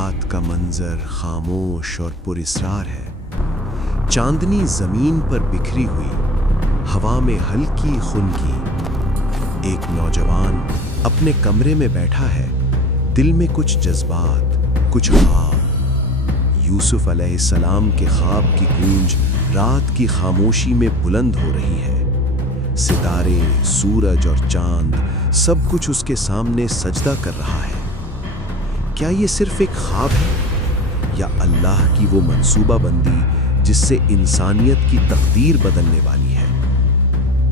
رات کا منظر خاموش اور پراسرار ہے۔ چاندنی زمین پر بکھری ہوئی، ہوا میں ہلکی خنکی۔ ایک نوجوان اپنے کمرے میں بیٹھا ہے، دل میں کچھ جذبات، کچھ خواب۔ یوسف علیہ السلام کے خواب کی گونج رات کی خاموشی میں بلند ہو رہی ہے۔ ستارے، سورج اور چاند سب کچھ اس کے سامنے سجدہ کر رہا ہے۔ کیا یہ صرف ایک خواب ہے یا اللہ کی وہ منصوبہ بندی جس سے انسانیت کی تقدیر بدلنے والی ہے؟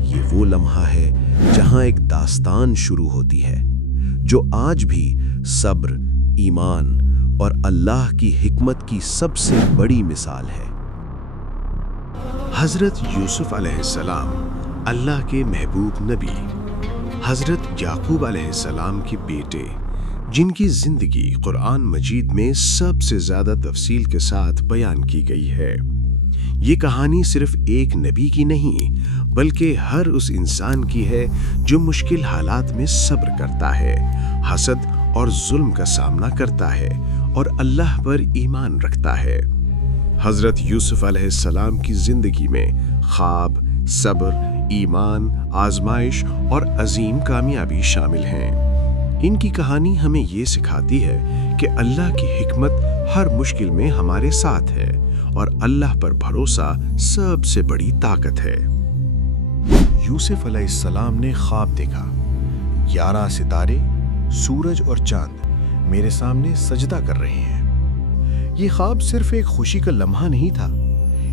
یہ وہ لمحہ ہے جہاں ایک داستان شروع ہوتی ہے جو آج بھی صبر، ایمان اور اللہ کی حکمت کی سب سے بڑی مثال ہے۔ حضرت یوسف علیہ السلام اللہ کے محبوب نبی، حضرت یعقوب علیہ السلام کے بیٹے، جن کی زندگی قرآن مجید میں سب سے زیادہ تفصیل کے ساتھ بیان کی گئی ہے۔ یہ کہانی صرف ایک نبی کی نہیں بلکہ ہر اس انسان کی ہے جو مشکل حالات میں صبر کرتا ہے، حسد اور ظلم کا سامنا کرتا ہے اور اللہ پر ایمان رکھتا ہے۔ حضرت یوسف علیہ السلام کی زندگی میں خواب، صبر، ایمان، آزمائش اور عظیم کامیابی شامل ہیں۔ ان کی کہانی ہمیں یہ سکھاتی ہے کہ اللہ کی حکمت ہر مشکل میں ہمارے ساتھ ہے اور اللہ پر بھروسہ سب سے بڑی طاقت ہے۔ یوسف علیہ السلام نے خواب دیکھا، 11 ستارے، سورج اور چاند میرے سامنے سجدہ کر رہے ہیں۔ یہ خواب صرف ایک خوشی کا لمحہ نہیں تھا،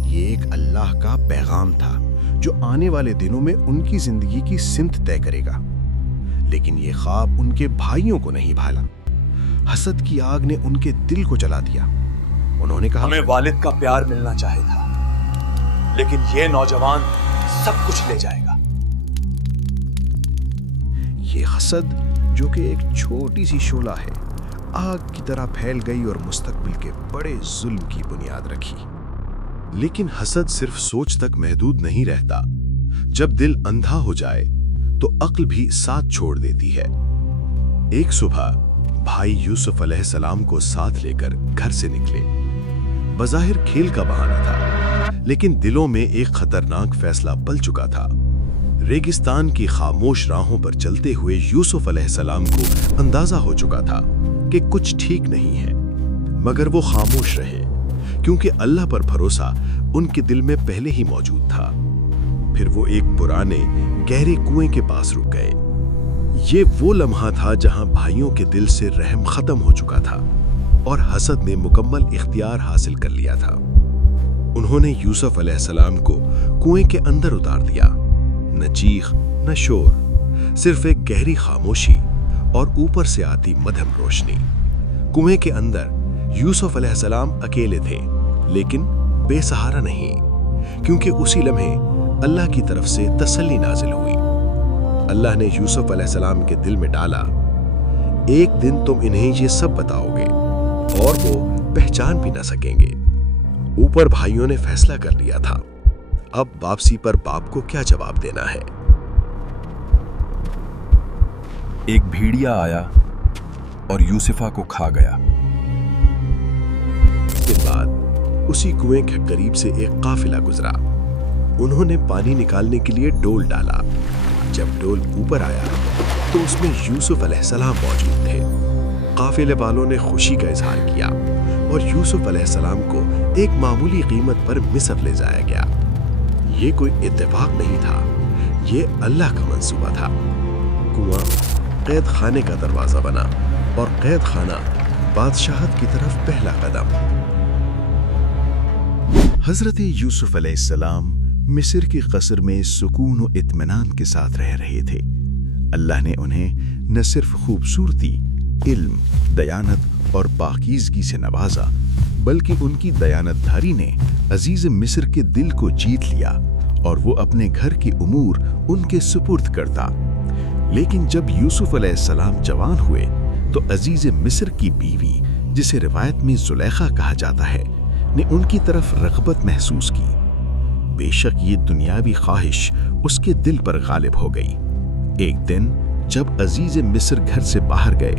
یہ ایک اللہ کا پیغام تھا جو آنے والے دنوں میں ان کی زندگی کی سمت طے کرے گا۔ لیکن یہ خواب ان کے بھائیوں کو نہیں بھالا۔ حسد کی آگ نے ان کے دل کو جلا دیا۔ انہوں نے کہا، ہمیں والد کا پیار ملنا چاہے تھا، لیکن یہ نوجوان سب کچھ لے جائے گا۔ یہ حسد جو کہ ایک چھوٹی سی شعلہ ہے، آگ کی طرح پھیل گئی اور مستقبل کے بڑے ظلم کی بنیاد رکھی۔ لیکن حسد صرف سوچ تک محدود نہیں رہتا۔ جب دل اندھا ہو جائے تو عقل بھی ساتھ چھوڑ دیتی ہے۔ ایک صبح بھائی یوسف علیہ السلام کو ساتھ لے کر گھر سے نکلے۔ بظاہر کھیل کا بہانہ تھا، لیکن دلوں میں ایک خطرناک فیصلہ پل چکا تھا۔ ریگستان کی خاموش راہوں پر چلتے ہوئے یوسف علیہ السلام کو اندازہ ہو چکا تھا کہ کچھ ٹھیک نہیں ہے، مگر وہ خاموش رہے کیونکہ اللہ پر بھروسہ ان کے دل میں پہلے ہی موجود تھا۔ پھر وہ ایک پرانے گہرے کنویں کے پاس رک گئے۔ یہ وہ لمحہ تھا جہاں بھائیوں کے دل سے رحم ختم ہو چکا تھا اور حسد نے مکمل اختیار حاصل کر لیا تھا۔ انہوں نے یوسف علیہ السلام کو کنویں کے اندر اتار دیا۔ نہ چیخ، نہ شور، صرف ایک گہری خاموشی اور اوپر سے آتی مدھم روشنی۔ کنویں کے اندر یوسف علیہ السلام اکیلے تھے، لیکن بے سہارا نہیں، کیونکہ اسی لمحے اللہ کی طرف سے تسلی نازل ہوئی۔ اللہ نے یوسف علیہ السلام کے دل میں ڈالا، ایک دن تم انہیں یہ سب بتاؤ گے اور وہ پہچان بھی نہ سکیں گے۔ اوپر بھائیوں نے فیصلہ کر لیا تھا، اب واپسی پر باپ کو کیا جواب دینا ہے۔ ایک بھیڑیا آیا اور یوسفہ کو کھا گیا۔ اس کے بعد اسی کنویں کے قریب سے ایک قافلہ گزرا۔ انہوں نے پانی نکالنے کے لیے ڈول ڈالا۔ جب ڈول اوپر آیا تو اس میں یوسف علیہ السلام موجود تھے۔ قافلے والوں نے خوشی کا اظہار کیا اور یوسف علیہ السلام کو ایک معمولی قیمت پر مصر لے جایا گیا۔ یہ کوئی اتفاق نہیں تھا، یہ اللہ کا منصوبہ تھا۔ کنواں قید خانے کا دروازہ بنا اور قید خانہ بادشاہت کی طرف پہلا قدم۔ حضرت یوسف علیہ السلام مصر کے قصر میں سکون و اطمینان کے ساتھ رہ رہے تھے۔ اللہ نے انہیں نہ صرف خوبصورتی، علم، دیانت اور پاکیزگی سے نوازا، بلکہ ان کی دیانت دھاری نے عزیز مصر کے دل کو جیت لیا اور وہ اپنے گھر کے امور ان کے سپرد کرتا۔ لیکن جب یوسف علیہ السلام جوان ہوئے تو عزیز مصر کی بیوی، جسے روایت میں زلیخا کہا جاتا ہے، نے ان کی طرف رغبت محسوس کی۔ بے شک یہ دنیاوی خواہش اس کے دل پر غالب ہو گئی۔ ایک دن جب عزیز مصر گھر سے باہر گئے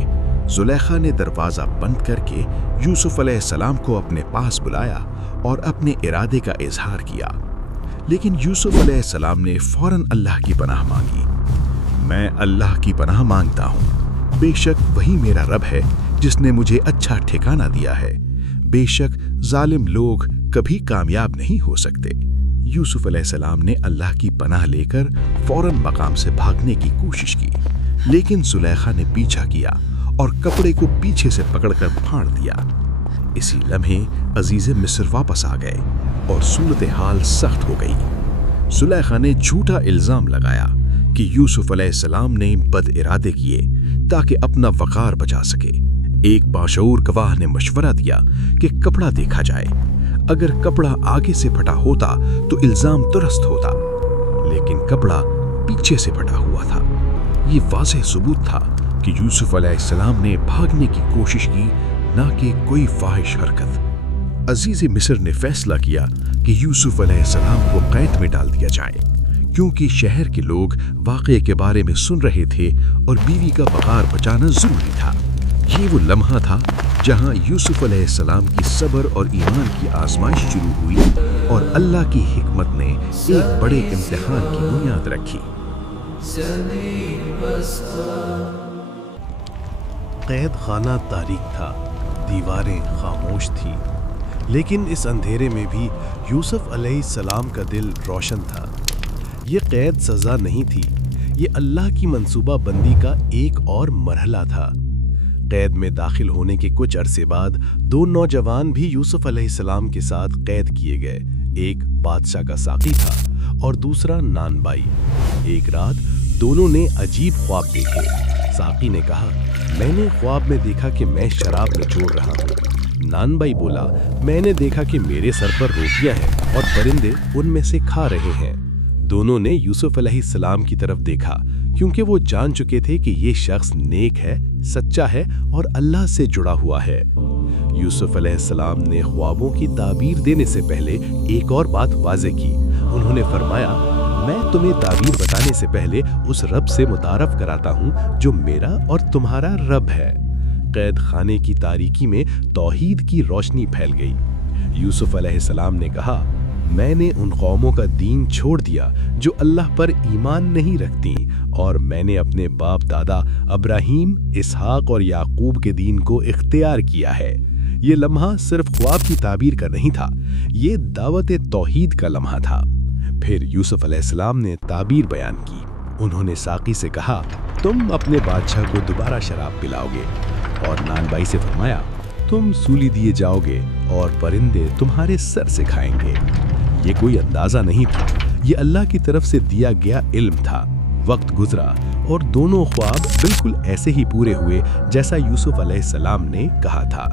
زلیخا نے دروازہ بند کر کے یوسف علیہ السلام کو اپنے پاس بلایا اور اپنے ارادے کا اظہار کیا، لیکن یوسف علیہ السلام نے فوراً اللہ کی پناہ مانگی۔ میں اللہ کی پناہ مانگتا ہوں، بے شک وہی میرا رب ہے جس نے مجھے اچھا ٹھکانہ دیا ہے، بے شک ظالم لوگ کبھی کامیاب نہیں ہو سکتے۔ یوسف علیہ السلام نے اللہ کی پناہ لے کر فوراً مقام سے بھاگنے کی کوشش کی، لیکن زلیخا نے پیچھا کیا اور کپڑے کو پیچھے سے پکڑ کر پھاڑ دیا۔ اسی لمحے عزیز مصر واپس آ گئے اور صورتحال سخت ہو گئی۔ زلیخا نے جھوٹا الزام لگایا کہ یوسف علیہ السلام نے بد ارادے کیے تاکہ اپنا وقار بچا سکے۔ ایک باشعور گواہ نے مشورہ دیا کہ کپڑا دیکھا جائے، اگر کپڑا آگے سے پھٹا ہوتا تو الزام درست ہوتا، لیکن کپڑا پیچھے سے پھٹا ہوا تھا۔ یہ واضح ثبوت تھا کہ یوسف علیہ السلام نے بھاگنے کی کوشش کی، نہ کہ کوئی فاحش حرکت۔ عزیز مصر نے فیصلہ کیا کہ یوسف علیہ السلام کو قید میں ڈال دیا جائے، کیونکہ شہر کے لوگ واقعے کے بارے میں سن رہے تھے اور بیوی کا وقار بچانا ضروری تھا۔ یہ وہ لمحہ تھا جہاں یوسف علیہ السلام کی صبر اور ایمان کی آزمائش شروع ہوئی اور اللہ کی حکمت نے ایک بڑے امتحان کی بنیاد رکھی۔ قید خانہ تاریک تھا، دیواریں خاموش تھیں، لیکن اس اندھیرے میں بھی یوسف علیہ السلام کا دل روشن تھا۔ یہ قید سزا نہیں تھی، یہ اللہ کی منصوبہ بندی کا ایک اور مرحلہ تھا۔ قید میں داخل ہونے کے کچھ عرصے بعد دو نوجوان بھی یوسف علیہ السلام کے ساتھ قید کیے گئے۔ ایک بادشاہ کا ساقی تھا اور دوسرا نان بائی۔ ایک رات دونوں نے عجیب خواب دیکھے۔ ساقی نے کہا، میں نے خواب میں دیکھا کہ میں شراب نچوڑ رہا ہوں۔ نان بائی بولا، میں نے دیکھا کہ میرے سر پر روٹیاں ہیں اور پرندے ان میں سے کھا رہے ہیں۔ دونوں نے یوسف علیہ السلام کی طرف دیکھا، کیونکہ وہ جان چکے تھے کہ یہ شخص نیک ہے، سچا ہے اور اللہ سے جڑا ہوا ہے۔ یوسف علیہ السلام نے خوابوں کی تعبیر دینے سے پہلے ایک اور بات واضح کی۔ انہوں نے فرمایا، میں تمہیں تعبیر بتانے سے پہلے اس رب سے متعارف کراتا ہوں جو میرا اور تمہارا رب ہے۔ قید خانے کی تاریکی میں توحید کی روشنی پھیل گئی۔ یوسف علیہ السلام نے کہا، میں نے ان قوموں کا دین چھوڑ دیا جو اللہ پر ایمان نہیں رکھتی، اور میں نے اپنے باپ دادا ابراہیم، اسحاق اور یعقوب کے دین کو اختیار کیا ہے۔ یہ لمحہ صرف خواب کی تعبیر کا نہیں تھا، یہ دعوت توحید کا لمحہ تھا۔ پھر یوسف علیہ السلام نے تعبیر بیان کی۔ انہوں نے ساقی سے کہا، تم اپنے بادشاہ کو دوبارہ شراب پلاؤ گے، اور نان بائی سے فرمایا، تم سولی دیے جاؤ گے اور پرندے تمہارے سر سے کھائیں گے۔ یہ کوئی اندازہ نہیں تھا، یہ اللہ کی طرف سے دیا گیا علم تھا۔ وقت گزرا اور دونوں خواب بالکل ایسے ہی پورے ہوئے جیسا یوسف علیہ السلام نے کہا تھا۔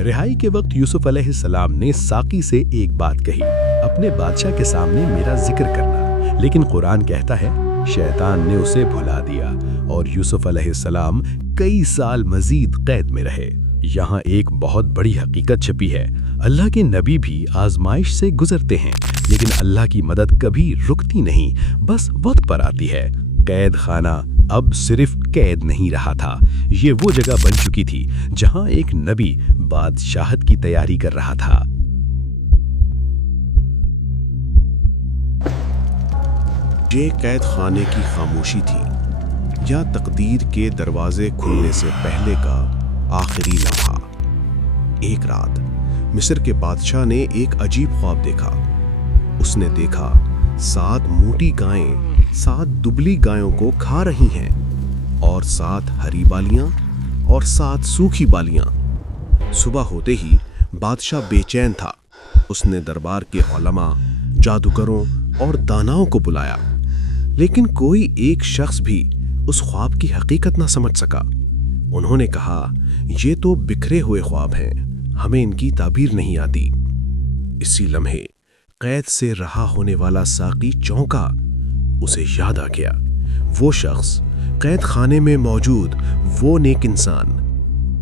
رہائی کے وقت یوسف علیہ السلام نے ساقی سے ایک بات کہی، اپنے بادشاہ کے سامنے میرا ذکر کرنا، لیکن قرآن کہتا ہے شیطان نے اسے بھلا دیا اور یوسف علیہ السلام کئی سال مزید قید میں رہے۔ یہاں ایک بہت بڑی حقیقت چھپی ہے، اللہ کے نبی بھی آزمائش سے گزرتے ہیں، لیکن اللہ کی مدد کبھی رکتی نہیں، بس وقت پر آتی ہے۔ قید خانہ اب صرف قید نہیں رہا تھا، یہ وہ جگہ بن چکی تھی جہاں ایک نبی بادشاہت کی تیاری کر رہا تھا۔ یہ قید خانے کی خاموشی تھی، یا تقدیر کے دروازے کھلنے سے پہلے کا آخری لمحہ۔ ایک رات مصر کے بادشاہ نے ایک عجیب خواب دیکھا۔ اس نے دیکھا 7 موٹی گائیں 7 دبلی گایوں کو کھا رہی ہیں، اور 7 ہری بالیاں اور 7 سوکھی بالیاں۔ صبح ہوتے ہی بادشاہ بے چین تھا۔ اس نے دربار کے علماء، جادوگروں اور داناؤں کو بلایا، لیکن کوئی ایک شخص بھی اس خواب کی حقیقت نہ سمجھ سکا۔ انہوں نے کہا، یہ تو بکھرے ہوئے خواب ہیں، ہمیں ان کی تعبیر نہیں آتی۔ اسی لمحے قید سے رہا ہونے والا ساقی چونکا۔ اسے یاد آ گیا، وہ شخص، قید خانے میں موجود وہ نیک انسان۔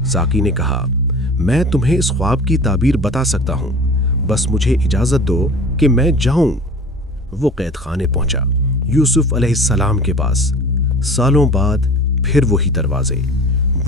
ساقی نے کہا، میں تمہیں اس خواب کی تعبیر بتا سکتا ہوں، بس مجھے اجازت دو کہ میں جاؤں۔ وہ قید خانے پہنچا، یوسف علیہ السلام کے پاس۔ سالوں بعد پھر وہی دروازے،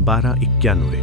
12:91।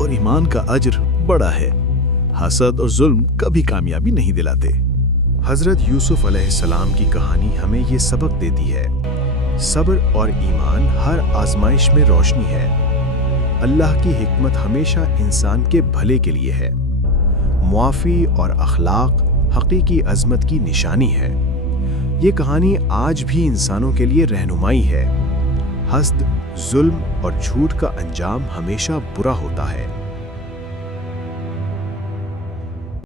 اور ایمان کا اجر بڑا ہے۔ حسد اور ظلم کبھی کامیابی نہیں دلاتے۔ حضرت یوسف علیہ السلام کی کہانی ہمیں یہ سبق دیتی ہے، صبر اور ایمان ہر آزمائش میں روشنی ہے۔ اللہ کی حکمت ہمیشہ انسان کے بھلے کے لیے ہے۔ معافی اور اخلاق حقیقی عظمت کی نشانی ہے۔ یہ کہانی آج بھی انسانوں کے لیے رہنمائی ہے۔ حسد، ظلم اور جھوٹ کا انجام ہمیشہ برا ہوتا ہے،